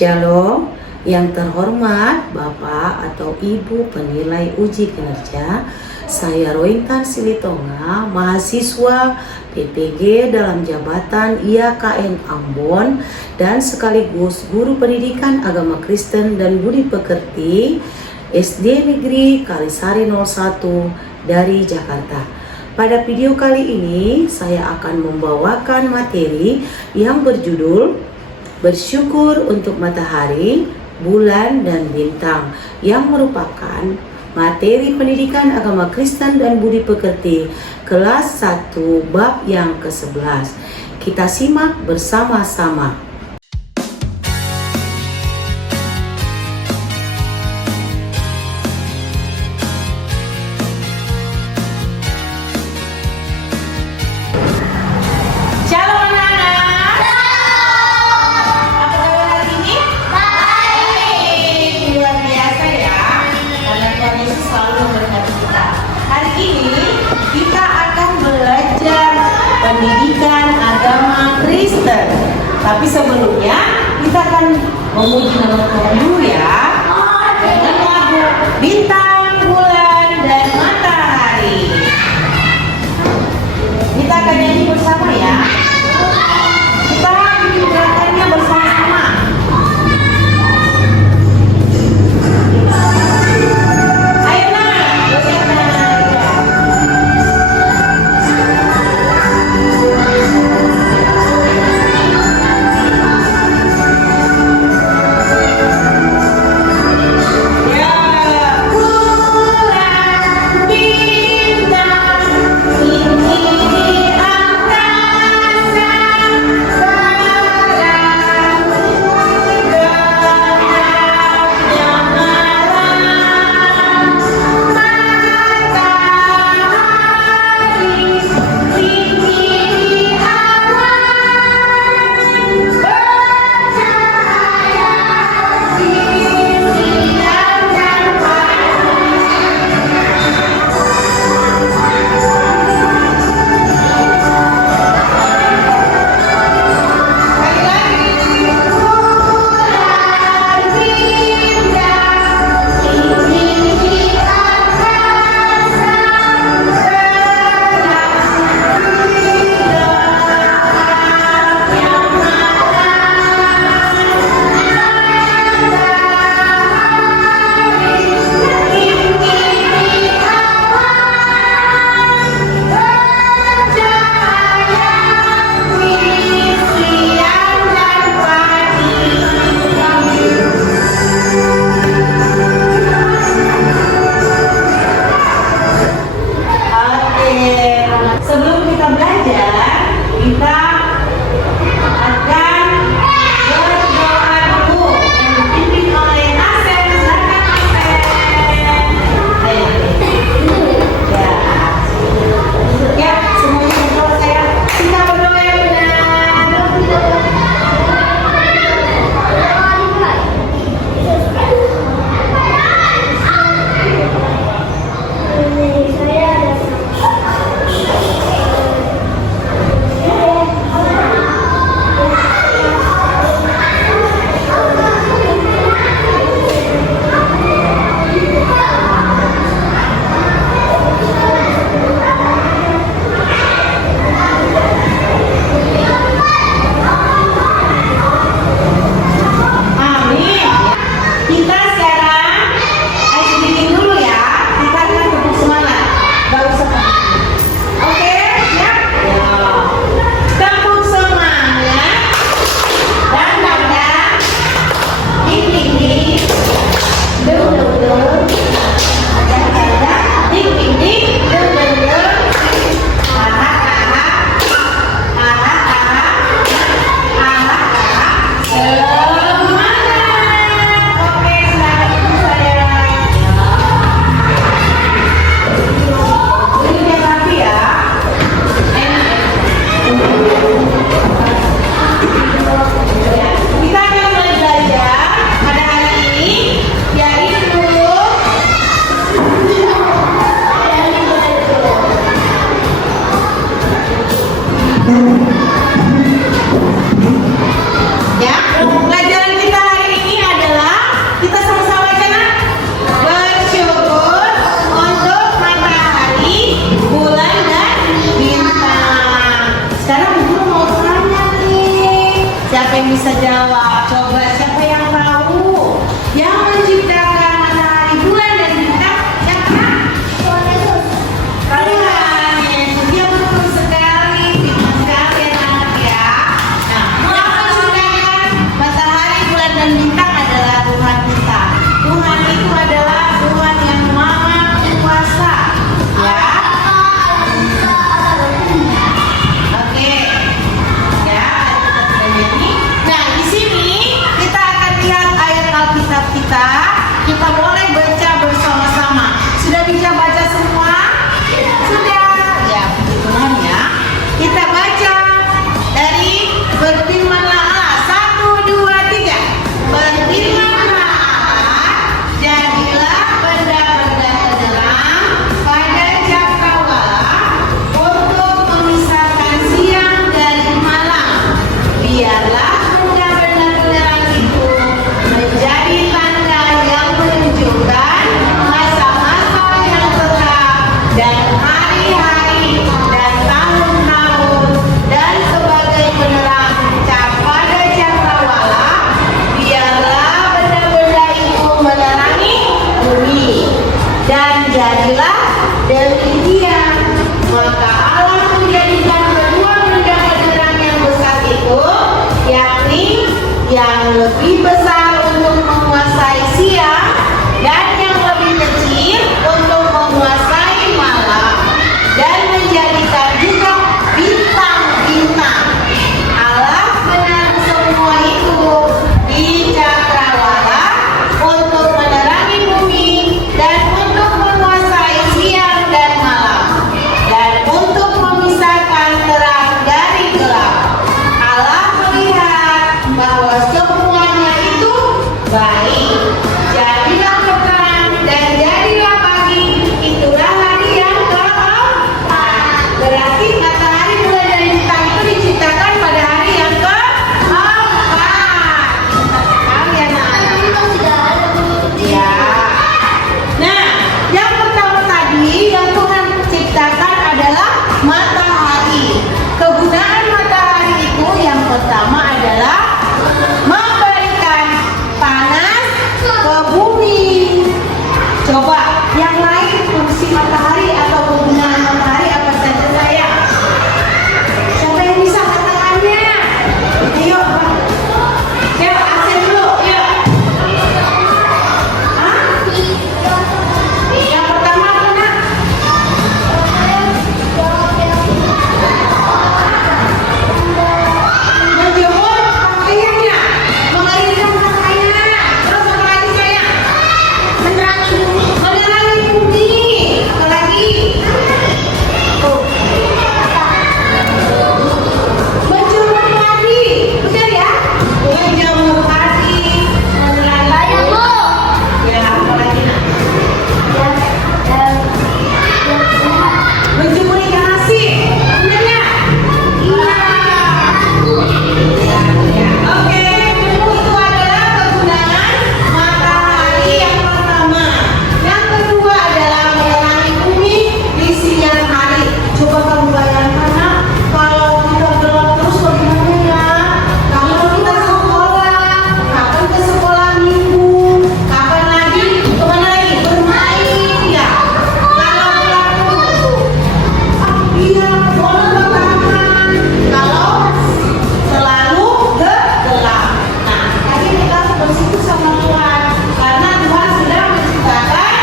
Shalom, yang terhormat Bapak atau Ibu penilai uji kinerja. Saya Rointan Silitonga, mahasiswa PPG dalam jabatan IAKN Ambon dan sekaligus guru pendidikan agama Kristen dan budi pekerti SD Negeri Kalisari 01 dari Jakarta. Pada video kali ini saya akan membawakan materi yang berjudul Bersyukur untuk matahari, bulan, dan bintang, yang merupakan materi pendidikan agama Kristen dan budi pekerti kelas 1 bab yang ke-11. Kita simak bersama-sama. Pendidikan agama Kristen. Tapi sebelumnya kita akan memuji nama Tuhan dulu ya, dengan lagu Bintang, Bulan, dan Matahari. Kita akan nyanyi bersama ya. Kita bikin gerakannya bersama-sama. Bintang tinggi di angkasa. Baik, jadilah petang dan jadilah pagi, itulah hari yang keempat. Berarti matahari, bulan dan bintang itu diciptakan pada hari yang keempat. Sekali ya nak. Ya. Nah, yang pertama tadi yang Tuhan ciptakan adalah matahari. Kegunaan matahari itu yang pertama adalah memberikan panas ke bumi. Coba yang lain fungsi matahari atau kegunaan matahari apa saja sayang? Siapa yang bisa katakannya? Ayo, ya Aceh dulu, yuk. Hah? Yang pertama apa nak? Menjemur pakaiannya, mengeringkan pakaian. Terus apa lagi sayang? Menerangi bumi. Apa lagi? Menjemur padi, benar ya? Menjemur padi, menerangi bumi. Ya, apa lagi nak? Menjemur ikan asin, benar ya? Oke, itu adalah kegunaan matahari yang pertama. Yang kedua adalah menerangi bumi di siang hari. Coba kamu bayangkan nak, kalau kita gelap terus bagaimana ya? Kalau kita sekolah, kapan ke sekolah minggu? Kapan lagi? Kemana lagi? Bermain ya? Kalau gelap terus, iya, boleh bertahan. Kalau selalu gelap. Nah, tadi kita bersyukur sama Tuhan karena Tuhan sudah menciptakan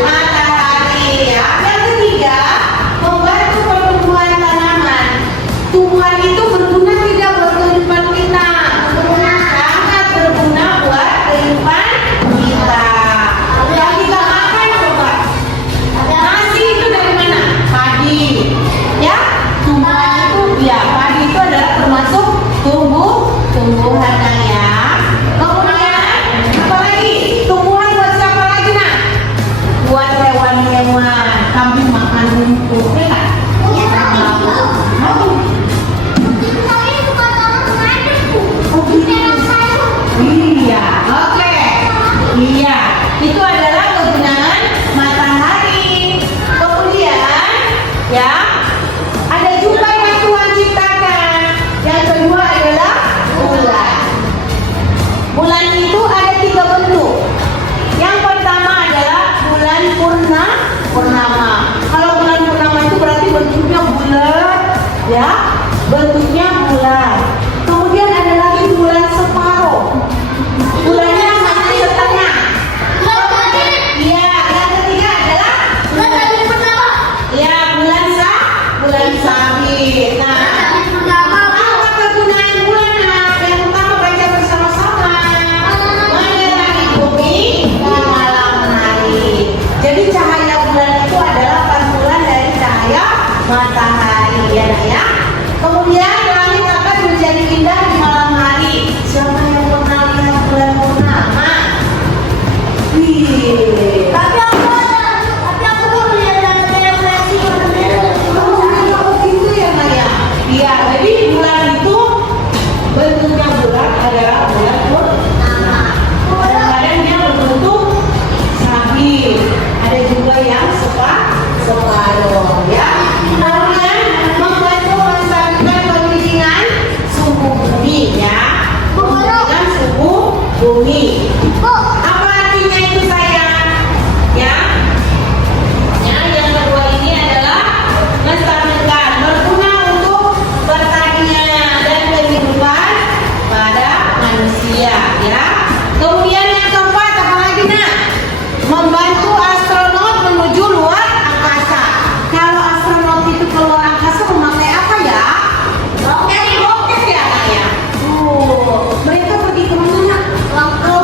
matahari ya. Yang ketiga, membantu pertumbuhan tanaman. Tumbuhan itu berguna tidak buat kehidupan kita? Sangat berguna buat kehidupan kita. Yang kita makan coba. Nasi itu dari mana? Padi. Ya, tumbuhan itu ya, padi itu adalah termasuk tumbuhan ya. Kemudian apa lagi? Tumbuhan buat siapa lagi nak? Buat hewan-hewan. Kambing makan rumput, ya kan? Oh, gitu. Iya, oke. Iya, itu adalah kegunaan matahari. Kemudian, ya, ada juga yang Tuhan ciptakan. Yang kedua adalah bulan. Bulan itu ada 3 bentuk. Yang pertama adalah bulan purnama. Kalau bulan purnama itu berarti bentuknya bulat, ya, bentuknya bulat. Kemudian ada lagi bulan separuh. Bulannya satu setengah. Iya, yang ketiga adalah ya bulan sabit. Nah, apa kegunaan bulan? Yang pertama baca bersama-sama. Menerangi bumi di malam hari. Jadi cahaya bulan itu adalah pantulan dari cahaya matahari ya nak ya. Kemudian langit akan menjadi indah di malam hari. Siapa yang pernah lihat bulan purnama? Wih. Tapi aku baru lihat yang refleksi warna merah. Oh gitu ya Maya? Iya, jadi bulan itu bentuknya bulat adalah bulan purnama. Kadang-kadang dia berbentuk sabit. Ada juga yang separuh ya. Kemudian membantu menstabilkan penggilingan suhu bumi ya. Penggilingan suhu bumi. Apa artinya itu sayang? Ya. Ya, yang kedua ini adalah menstabilkan, berguna untuk pertanian dan kehidupan pada manusia ya. Kemudian yang keempat apa lagi nak? Membantu astronot menuju luar angkasa. Kalau astronot itu keluar angkasa memakai apa ya? Roket ya nak ya. Mereka pergi ke mana? Ke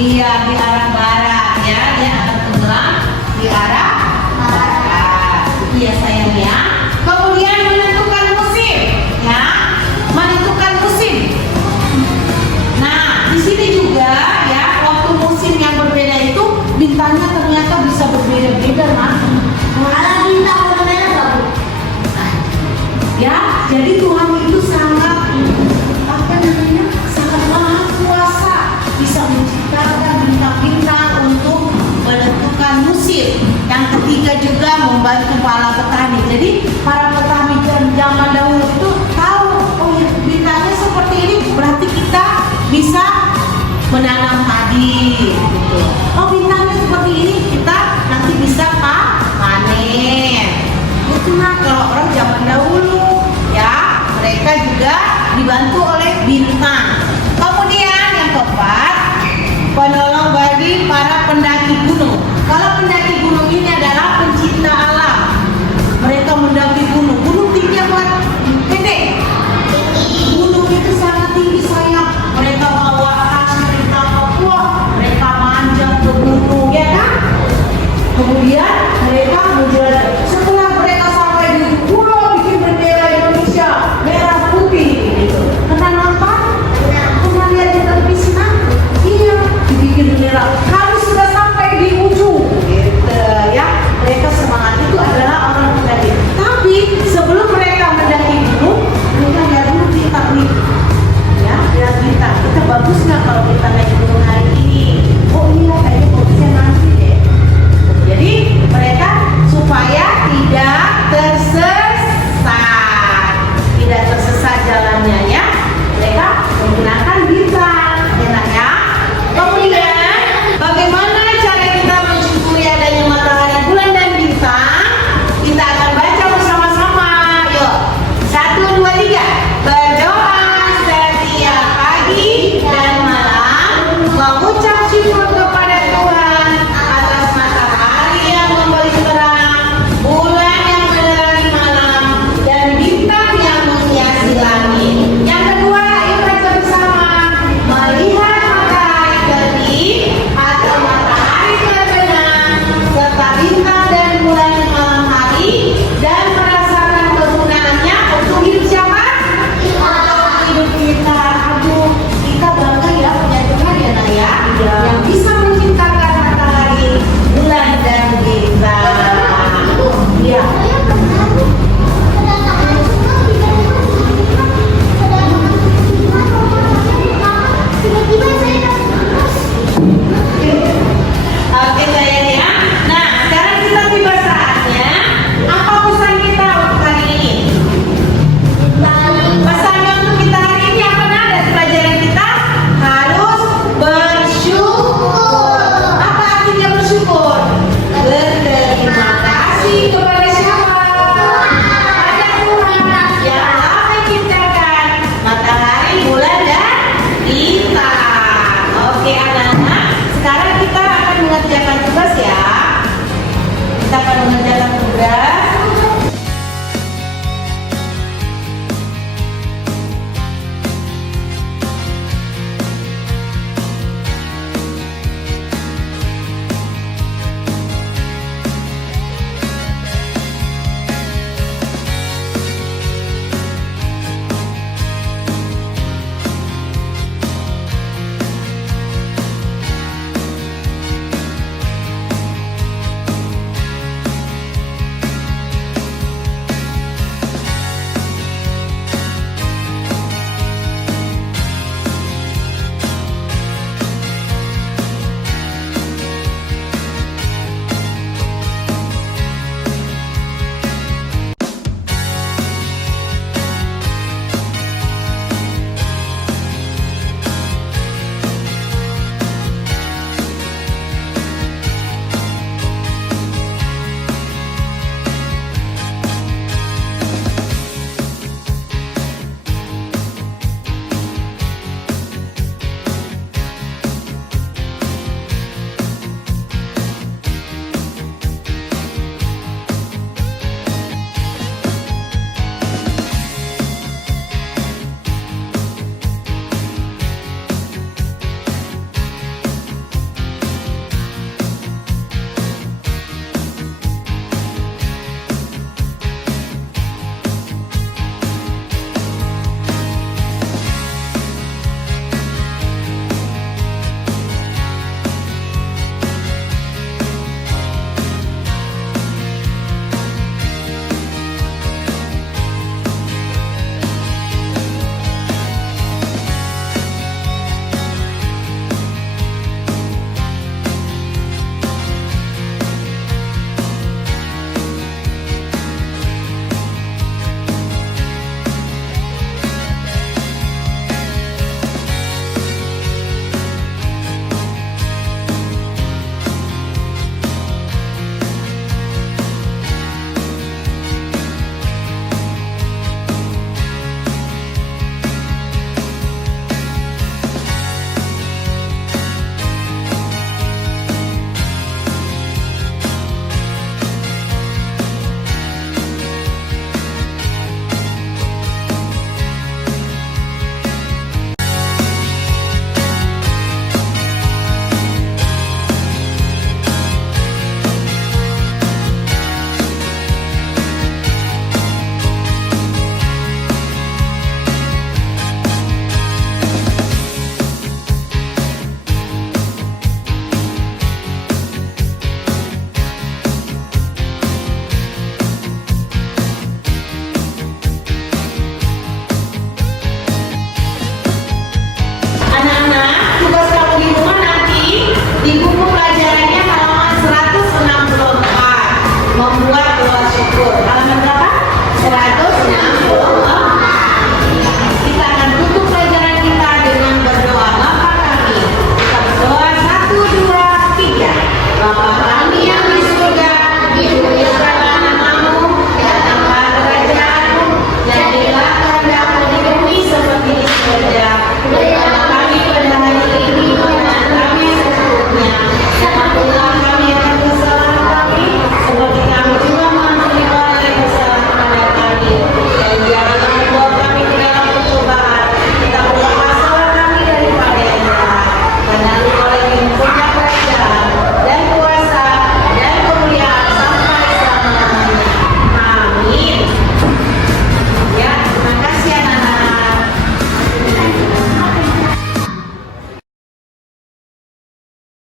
Iya, di arah barat ya, dia akan tenggelam di arah barat. Iya sayang ya. Kemudian menentukan musim, ya, menentukan musim. Nah, di sini juga ya, waktu musim yang berbeda itu bintangnya ternyata bisa berbeda-beda, Mak. Ada bintang warna merah nggak, Bu? Ya, jadi Tuhan itu sangat apa namanya, sangat maha kuasa, bisa menciptakan bintang-bintang untuk menentukan musim. Yang ketiga juga membantu para petani. Jadi para petani zaman dahulu itu tahu, oh ya, bintangnya seperti ini, berarti kita bisa menanam padi. Gitu. Oh bintangnya seperti ini, kita nanti bisa panen. Itu mah kalau orang zaman dahulu ya, mereka juga dibantu oleh bintang. Kemudian yang keempat, penolong bagi para pendaki gunung. Kalau pendaki gunung ini adalah pencinta alam. Mereka mendaki gunung. Gunung tinggi apa? Pendek. Gunung itu sangat tinggi sayang. Mereka bawa tas, mereka bawa, mereka manjat ke gunung, ya kan? Kemudian mereka menjelajah. Setelah mereka sampai di pulau, bikin bendera Indonesia merah putih gitu. Pernah nonton? Pernah lihat di televisi? Iya, dibikin bendera. Kami sudah sampai di ujung gitu ya. Mereka semangat, itu adalah orang pendaki. Tapi sebelum mereka mendaki gunung, mereka lihat dulu bintang nih. Ya, lihat bintang. Kita bagus nggak kalau kita naik gunung hari ini? Oh iya, kayaknya bagusnya nanti deh. Jadi mereka supaya tidak tersesat jalannya ya, mereka menggunakan bintang, enak ya. Kemudian bagaimana cara kita mensyukuri adanya matahari, bulan dan bintang? Kita akan baca bersama-sama. Yuk, 1, 2, 3. Berdoa setiap pagi dan malam, mengucap syukur kepada Tuhan atas matahari yang memberi terang, bulan yang menerangi malam, dan bintang yang menghiasi langit. Yang kedua, yuk baca bersama. Melihat matahari terbit atau matahari terbenam, serta bintang dan bulan di malam hari, dan merasakan kegunaannya untuk hidup siapa? Hidup kita. Aduh, kita bangga ya punya Tuhan ya Nak ya, yang bisa menciptakan matahari, bulan dan bintang. Ya. Saya pernah tuh kedatangan semua di rumah kedatangan tiba-tiba saya dapat tugas. Oke sayang ya. Nah, sekarang kita tiba saatnya. Apa pesan kita untuk hari ini? Pesannya untuk kita hari ini apa nada pelajaran kita? Harus bersyukur. Apa artinya bersyukur? Berterima kasih kepada siapa? Pada Tuhan yang telah menciptakan matahari, bulan dan bintang. Oke anak-anak, sekarang kita akan mengerjakan tugas ya. Kita akan